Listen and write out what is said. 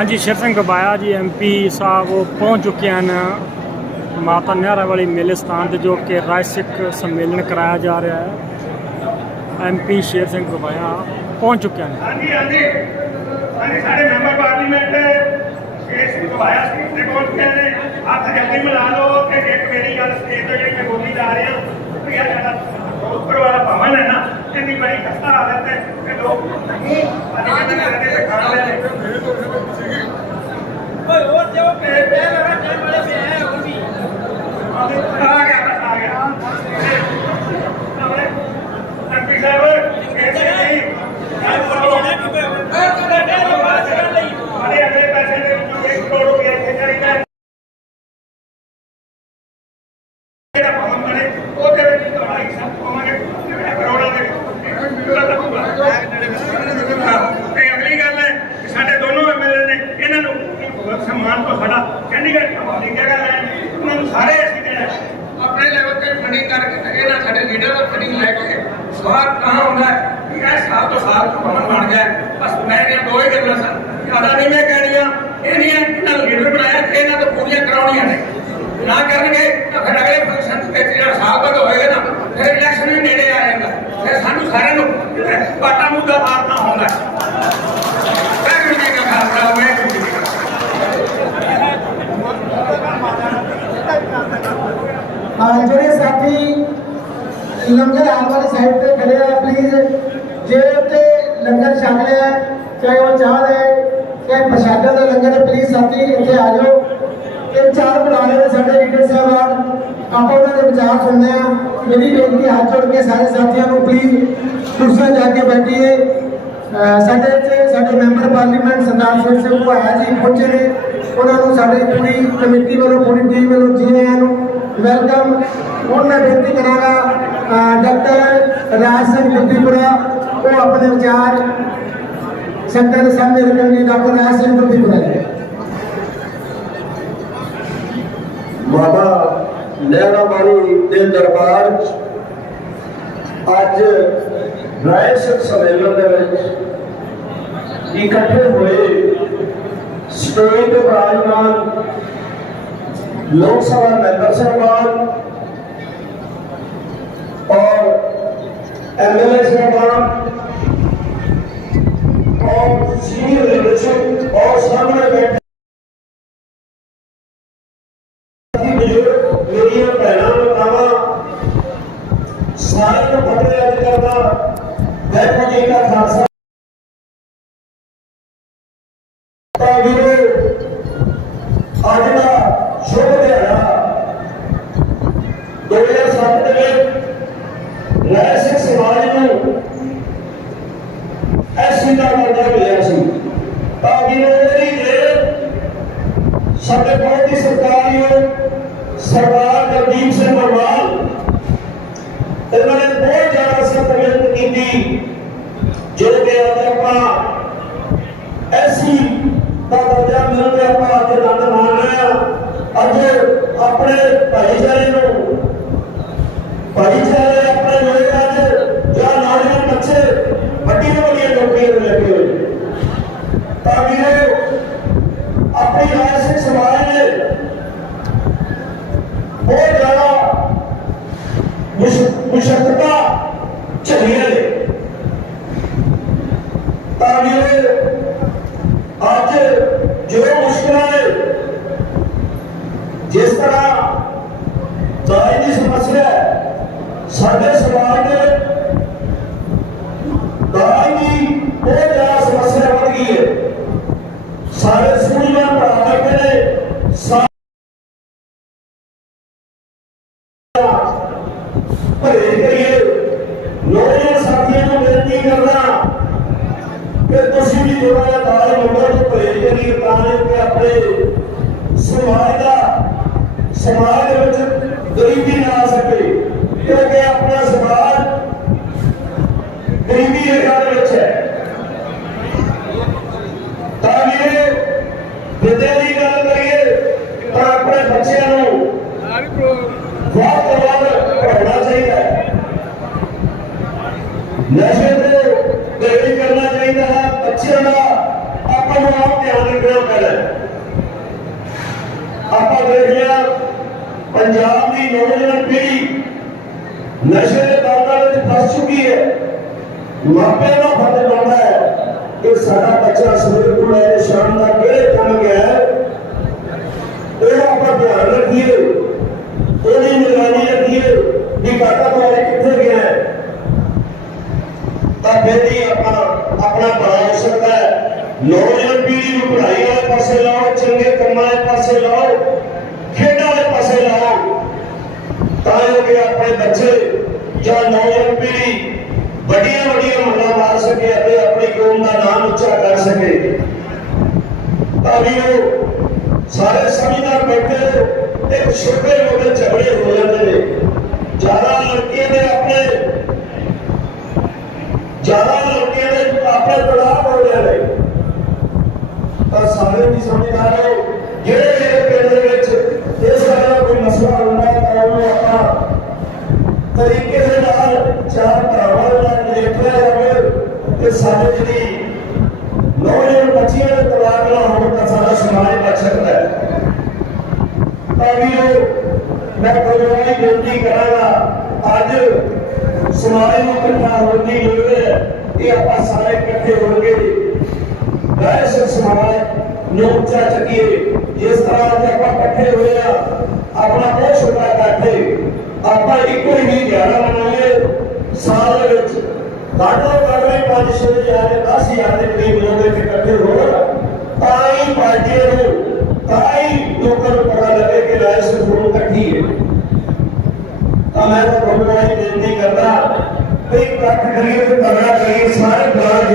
ਹਾਂਜੀ, ਸ਼ੇਰ ਸਿੰਘ ਗਵਾਇਆ ਜੀ ਐਮਪੀ ਸਾਹਿਬ, ਉਹ ਪਹੁੰਚ ਚੁੱਕੇ ਹਨ ਮਾਤਾ ਨਿਹਰਾ ਵਾਲੀ ਮੇਲੇ ਸਥਾਨ ਤੇ ਜੋ ਕਿ ਰਾਜ ਸਿੱਖ ਸੰਮੇਲਨ ਕਰਾਇਆ ਜਾ ਰਿਹਾ ਹੈ। ਐਮਪੀ ਸ਼ੇਰ ਸਿੰਘ ਗਬਾਇਆ ਪਹੁੰਚ ਚੁੱਕੇ ਹਨ। ਹਾਂਜੀ ਹਾਂਜੀ। ਹਾਂਜੀ, ਸਾਡੇ ਮੈਂਬਰ ਪਾਰਲੀਮੈਂਟ ਇਸ ਵਾਇਆ ਸਟੇਟ ਦੇ ਕੋਲ ਕੇ ਨੇ ਹੱਥ ਜਲਦੀ ਮਿਲਾ ਲਓ ਕਿ ਇੱਕ ਮੇਰੀ ਗੱਲ ਸਟੇਜ ਤੋਂ ਜਿਹੜੀ ਬੋਲੀ ਜਾ ਰਿਹਾ ਵੀ ਇਹ ਸਾਡਾ ਉੱਪਰ ਵਾਲਾ ਭਵਨ ਹੈ ਨਾ, ਇੰਨੀ ਬੜੀ ਖਸਤਾ ਹਾਲਤ ਹੈ ਕਿ ਲੋਕ ਮੂੰਹ ਅੱਜ ਕੱਲ੍ਹ ਕਰਦੇ ਤੇ ਖਾ ਰਹੇ ਨੇ ਓਏ ਹੋਰ ਜੋ ਪੇ ਪੇ ਲਗਾ ਚੱਲ ਵਾਲੇ ਪੇ ਹੈ ਉਹ ਵੀ ਆ ਗਿਆ ਬਸ ਆ ਗਿਆ ਆਪਣੇ ਐਮਪੀ ਸਾਹਿਬ ਇਹ ਤੇ ਨਹੀਂ ਅਰੇ ਅਗਲੇ ਪੈਸੇ ਦੇ ਵਿੱਚੋਂ 1 ਕਰੋੜ ਰੁਪਏ ਇੱਥੇ ਚਾਹੀਦਾ ਹੈ। ਜਿਹੜਾ ਭਵਨ ਬਣੇ ਉਹਦੇ ਵਿੱਚ ਤੁਹਾਡਾ ਹਿੱਸਾ ਪਾਵਾਂਗੇ ਜਿਹੜਾ ਕਰੋੜਾਂ ਦੇ ਵਿੱਚ ਪੂਰਾ ਲੱਗੂਗਾ ਤੇ ਅਗਲੀ ਗੱਲ ਹੈ ਕਿ ਸਾਡੇ ਦੋਨੋਂ ਐਮਐਲਏ ਨੇ ਇਹਨਾਂ ਨੂੰ ਭਗਵਤ ਸਨਮਾਨ ਤੋਂ ਸਾਡਾ ਚੰਡੀਗੜ੍ਹ ਹਵਾਲੇ ਜਗ੍ਹਾ ਲੈਣ ਉਹਨਾਂ ਨੂੰ ਸਾਰੇ ਅਸੀਂ ਦੇਣਾ ਆਪਣੇ ਲੈਵਲ ਤੇ ਫੰਡਿੰਗ ਕਰਕੇ ਤੇ ਇਹਨਾਂ ਸਾਡੇ ਲੀਡਰ ਦਾ ਫੰਡਿੰਗ ਲੈ ਕੇ ਕਹਾਂ ਹੁੰਦਾ ਕਿ ਇਹ ਸਾਲ ਤੋਂ ਸਾਲ ਭਵਨ ਬਣ ਗਿਆ ਬਸ ਮੈਂ ਇਹ ਦੋ ਹੀ ਗੱਲਾਂ ਸਨ। ਜ਼ਿਆਦਾ ਨਹੀਂ ਮੈਂ ਕਹਿਣੀਆਂ। ਇਹ ਨਹੀਂ ਹੈ ਕਿ ਨਾਲ ਲੀਡਰ ਬਣਾਇਆ ਤੇ ਇਹਨਾਂ ਤੋਂ ਪੂਰੀਆਂ ਕਰਾਉਣੀਆਂ ਨੇ। ਨਾ ਕਰਨਗੇ ਤਾਂ ਫਿਰ ਅਗਲੇ ਫੰਕਸ਼ਨ ਤੇ ਜਿਹੜਾ ਸਾਲ ਬਾਅਦ ਹੋਏਗਾ ਨਾ, ਫਿਰ ਇਲੈਕਸ਼ਨ ਵੀ ਨੇੜੇ ਆ ਜਾਏਗਾ। ਫਿਰ ਸਾਨੂੰ ਸਾਰਿਆਂ ਨੂੰ ਪਾਟਾ ਮੁੱਦਾ ਮਾਰਨਾ ਹੁੰਦਾ ਵਾਹਿਗੁਰੂ ਜੀ ਕਾ ਖਾਲਸਾ ਵਾਹਿਗੁਰੂ ਜੀ ਕੀ ਫਤਿਹ ਜਿਹੜੇ ਸਾਥੀ ਲੰਗਰ ਆਉਣ ਵਾਲੀ ਸਾਈਡ ਤੇ ਖੜੇ ਆ ਪਲੀਜ਼ ਜੇ ਤੇ ਲੰਗਰ ਛਕ ਲਿਆ, ਚਾਹੇ ਉਹ ਚਾਹ ਦੇ ਚਾਹੇ ਪ੍ਰਸ਼ਾਦਾ ਦਾ ਲੰਗਰ ਹੈ ਪਲੀਜ਼ ਸਾਥੀ, ਇੱਥੇ ਆ ਜਾਓ। ਇਹ ਚਾਰ ਬੁਲਾਰੇ ਨੇ ਸਾਡੇ ਲੀਡਰ ਸਾਹਿਬਾਨ। ਆਪਾਂ ਉਹਨਾਂ ਦੇ ਵਿਚਾਰ ਸੁਣਦੇ ਆ ਮੇਰੀ ਬੇਨਤੀ ਹੱਥ ਜੋੜ ਕੇ ਸਾਰੇ ਸਾਥੀਆਂ ਨੂੰ ਪਲੀਜ਼ ਕੁਰਸੀਆਂ ਜਾ ਕੇ ਬੈਠੀਏ। ਸਾਡੇ ਇੱਥੇ ਸਾਡੇ ਮੈਂਬਰ ਪਾਰਲੀਮੈਂਟ ਸਰਦਾਰ ਸ਼ੇਰ ਸਿੰਘ ਭਾਇਆ ਜੀ, ਪਹੁੰਚੇ ਨੇ। ਉਹਨਾਂ ਨੂੰ ਸਾਡੀ ਪੂਰੀ ਕਮੇਟੀ ਵੱਲੋਂ, ਪੂਰੀ ਟੀਮ ਵੱਲੋਂ ਜੀ ਆਇਆਂ ਨੂੰ ਵੈਲਕਮ ਹੁਣ ਮੈਂ ਬੇਨਤੀ ਕਰਾਂਗਾ ਅਹ ਡਾਕਟਰ ਰਾਜ ਸਿੰਘ ਗੁੱਦੀਪੁਰਾ ਉਹ ਆਪਣੇ ਵਿਚਾਰ ਸੰਗਤ ਦੇ ਸਾਹਮਣੇ ਰੱਖਣਗੇ ਡਾਕਟਰ ਰਾਜ ਸਿੰਘ ਗੁੱਦੀਪੁਰਾ ਜੀ ਮਾਤਾ ਲਹਿਰਾ ਵਾਲੀ ਦੇ ਦਰਬਾਰ 'ਚ ਅੱਜ ਰਾਏ ਸਿੱਖ ਸੰਮੇਲਨ ਦੇ ਵਿੱਚ ਇਕੱਠੇ ਹੋਏ ਸਟੇਟ ਦੇ ਵਿਰਾਜਮਾਨ لوک سبھا ممبر صاحبان اور ایم ایل اے اور سینئر لیڈرشپ اور سامنے بیٹھے Thank you. سارے ਐਸੀ ਮਿਲਿਆ ਸੀ। ਤਾਂ ਵੀਰੋ ਇਹਦੀ ਦੇਰ ਸਾਡੇ ਬਹੁਤ ਹੀ ਸਰਕਾਰੀਓ ਸਰਦਾਰ ਗੁਰਦੀਪ ਸਿੰਘ ਮਰਵਾਲ ਇਹਨਾਂ ਨੇ ਬਹੁਤ ਜ਼ਿਆਦਾ ਸਖਤ ਕੀਤੀ, ਜੋ ਕਿ ਅੱਜ ਆਪਾਂ ਐਸੀ ਦਾ ਦਰਜਾ ਮਿਲਣ ਦੇ ਆਪਾਂ ਅੱਜ ਆਨੰਦ ਮਾਣ ਰਹੇ ਹਾਂ। ਅੱਜ ਆਪਣੇ ਭਾਈਚਾਰੇ ਨੂੰ ਭਾਈਚਾਰੇ ਆਪਣੇ ਲੋਕ ਅੱਜ ਜਾਂ ਨੌਜਵਾਨ ਬੱਚੇ ਵੱਡੀਆਂ ਵੱਡੀਆਂ ਨੌਕਰੀਆਂ ਤੇ ਲੱਗੇ ਹੋਏ ਨੇ। ਤਾਂ ਵੀਰੋ ਆਪਣੀ ਰਾਜ ਸਿੰਘ ਸਮਾਜ ਨੇ ਬਹੁਤ ਜ਼ਿਆਦਾ ਮੁਸ਼- ਮੁਸ਼ੱਕਤਾਂ ਝੱਲੀਆਂ ਨੇ ਤਾਂ ਵੀਰੇ ਅੱਜ ਜੋ ਮੁਸ਼ਕਲਾਂ ਨੇ ਜਿਸ ਤਰ੍ਹਾਂ ਦਾਜ ਦੀ ਸਮੱਸਿਆ ਹੈ ਸਾਡੇ ਸਮਾਜ ਦੇ ਦਾਜ ਦੀ ਬਹੁਤ ਜ਼ਿਆਦਾ ਸਮੱਸਿਆ ਵੱਧ ਗਈ ਹੈ ਸਾਰੇ ਸਮਾਜ ਦਾ, ਸਮਾਜ ਦੇ ਵਿੱਚ ਗਰੀਬੀ ਨਾ ਆ ਸਕੇ। ਕਿਉਂਕਿ ਆਪਣਾ ਸਮਾਜ ਗਰੀਬੀ ਰੇਖਾ ਦੇ ਵਿੱਚ ਹੈ। ਤਾਂ ਵੀਰੇ, ਵਿਦਿਆ ਦੀ ਗੱਲ ਕਰੀਏ, ਤਾਂ ਆਪਣੇ ਬੱਚਿਆਂ ਨੂੰ ਵੱਧ ਤੋਂ ਵੱਧ ਪੜ੍ਹਾਉਣਾ ਚਾਹੀਦਾ ਹੈ। ਨਸ਼ੇ ਤੋਂ ਦੂਰੀ ਕਰਨਾ ਚਾਹੀਦਾ ਹੈ। ਬੱਚਿਆਂ ਦਾ ਆਪਾਂ ਨੂੰ ਆਪ ਧਿਆਨ ਰੱਖਣਾ ਪੈਂਦਾ ਪੰਜਾਬ ਦੀ ਨੌਜਵਾਨ ਪੀੜ੍ਹੀ ਨਸ਼ੇ ਦੇ ਦਲਦਲ ਵਿੱਚ ਫਸ ਚੁੱਕੀ ਹੈ। ਮਾਪਿਆਂ ਦਾ ਫਰਜ਼ ਬਣਦਾ ਹੈ ਕਿ ਸਾਡਾ ਬੱਚਾ ਸਵੇਰ ਤੋਂ ਲੈ ਕੇ ਸ਼ਾਮ ਤੱਕ ਕਿਹੜੇ ਕੰਮ ਗਿਆ ਇਹ ਆਪਾਂ ਧਿਆਨ ਰੱਖੀਏ। ਉਹਦੀ ਨਿਗਰਾਨੀ ਰੱਖੀਏ ਵੀ ਕਾਕਾ ਤੁਹਾਡੇ ਕਿੱਥੇ ਗਿਆ ਤਾਂ ਫਿਰ ਹੀ ਆਪਾਂ ਆਪਣਾ ਭਲਾ ਹੋ ਸਕਦਾ ਹੈ। ਨੌਜਵਾਨ ਪੀੜ੍ਹੀ ਨੂੰ ਪੜ੍ਹਾਈ ਵਾਲੇ ਪਾਸੇ ਲਾਓ, ਚੰਗੇ ਕੰਮਾਂ ਵਾਲੇ ਪਾਸੇ ਲਾਓ। ਪਾਸੇ ਲਾਓ, ਤਾਂ ਜੋ ਕਿ ਆਪਣੇ ਬੱਚੇ ਜਾਂ ਨੌਜਵਾਨ ਪੀੜ੍ਹੀ ਵੱਡੀਆਂ ਵੱਡੀਆਂ ਮੰਗਾਂ ਮਾਰ ਸਕੇ ਅਤੇ ਆਪਣੀ ਕੌਮ ਦਾ ਨਾਮ ਉੱਚਾ ਕਰ ਸਕੇ। ਤਾਂ ਵੀ ਉਹ ਸਾਰੇ ਸਮਝਦਾਰ ਬੈਠੇ ਇੱਕ ਛੋਟੇ ਮੋਟੇ ਝਗੜੇ ਹੋ ਜਾਂਦੇ ਨੇ ਜ਼ਿਆਦਾ ਲੜਕੀਆਂ ਦੇ ਆਪਣੇ ਜ਼ਿਆਦਾ ਲੜਕੀਆਂ ਦੇ ਆਪਣੇ ਤਲਾਕ ਹੋ ਰਹੇ ਨੇ ਤਾਂ ਸਾਰੇ ਵੀ ਸਮਝਦਾਰ ਹੋ ਜਿਹੜੇ ਜਿਹੜੇ ਪਿੰਡ ਦੇ ਵਿੱਚ ਇਸ ਤਰ੍ਹਾਂ ਦਾ ਕੋਈ ਮਸਲਾ ਹੁੰਦਾ ਹੈ ਤਾਂ ਉਹਨੂੰ ਆਪਾਂ ਤਰੀਕੇ ਦੇ ਨਾਲ ਚਾਰ ਭਰਾਵਾਂ ਦੇ ਨਾਲ ਦੇਖਿਆ ਜਾਵੇ ਕਿ ਸਾਡੇ ਜਿਹੜੀ ਨੌਜਵਾਨ ਬੱਚੀਆਂ ਦੇ ਤਲਾਕ ਨਾ ਹੋਣ ਤਾਂ ਸਾਡਾ ਸਮਾਜ ਬਚ ਸਕਦਾ ਹੈ ਤਾਂ ਵੀ ਉਹ ਮੈਂ ਕੋਈ ਬੇਨਤੀ ਕਰਾਂਗਾ ਅੱਜ ਸਮਾਜ ਨੂੰ ਇਕੱਠਾ ਹੋਣ ਦੀ ਲੋੜ ਹੈ ਇਹ ਆਪਾਂ ਸਾਰੇ ਇਕੱਠੇ ਹੋ ਕੇ ਵੈਸੇ ਸਮਾਜ ਨੂੰ ਉੱਚਾ ਚੱਕੀਏ ਜਿਸ ਤਰ੍ਹਾਂ ਅੱਜ ਆਪਾਂ ਇਕੱਠੇ ਹੋਏ ਆ ਆਪਣਾ ਬਹੁਤ ਛੋਟਾ ਇਕੱਠੇ ਆਪਾਂ ਇੱਕੋ ਹੀ ਦਿਹਾੜਾ ਮਨਾਈਏ ਸਾਲ ਦੇ ਵਿੱਚ ਘੱਟੋ ਘੱਟ ਵੀ 5-6 ਹਜ਼ਾਰ 10 ਹਜ਼ਾਰ ਦੇ ਕਰੀਬ ਲੋਕ ਇੱਥੇ ਇਕੱਠੇ ਹੋਣ ਤਾਂ ਹੀ ਪਾਰਟੀਆਂ ਨੂੰ ਤਾਂ ਹੀ ਲੋਕਾਂ ਨੂੰ ਪਤਾ ਲੱਗੇ ਕਿ ਰਾਏ ਸਰਕਾਰ ਇਕੱਠੀ ਹੈ। ਤਾਂ ਮੈਂ ਤਾਂ ਤੁਹਾਨੂੰ ਇਹ ਬੇਨਤੀ ਕਰਦਾ, ਵੀ ਇਕੱਠ ਕਰੀਏ ਤੇ ਤਗੜਾ ਕਰੀਏ, ਸਾਰੇ ਬਲਾਕ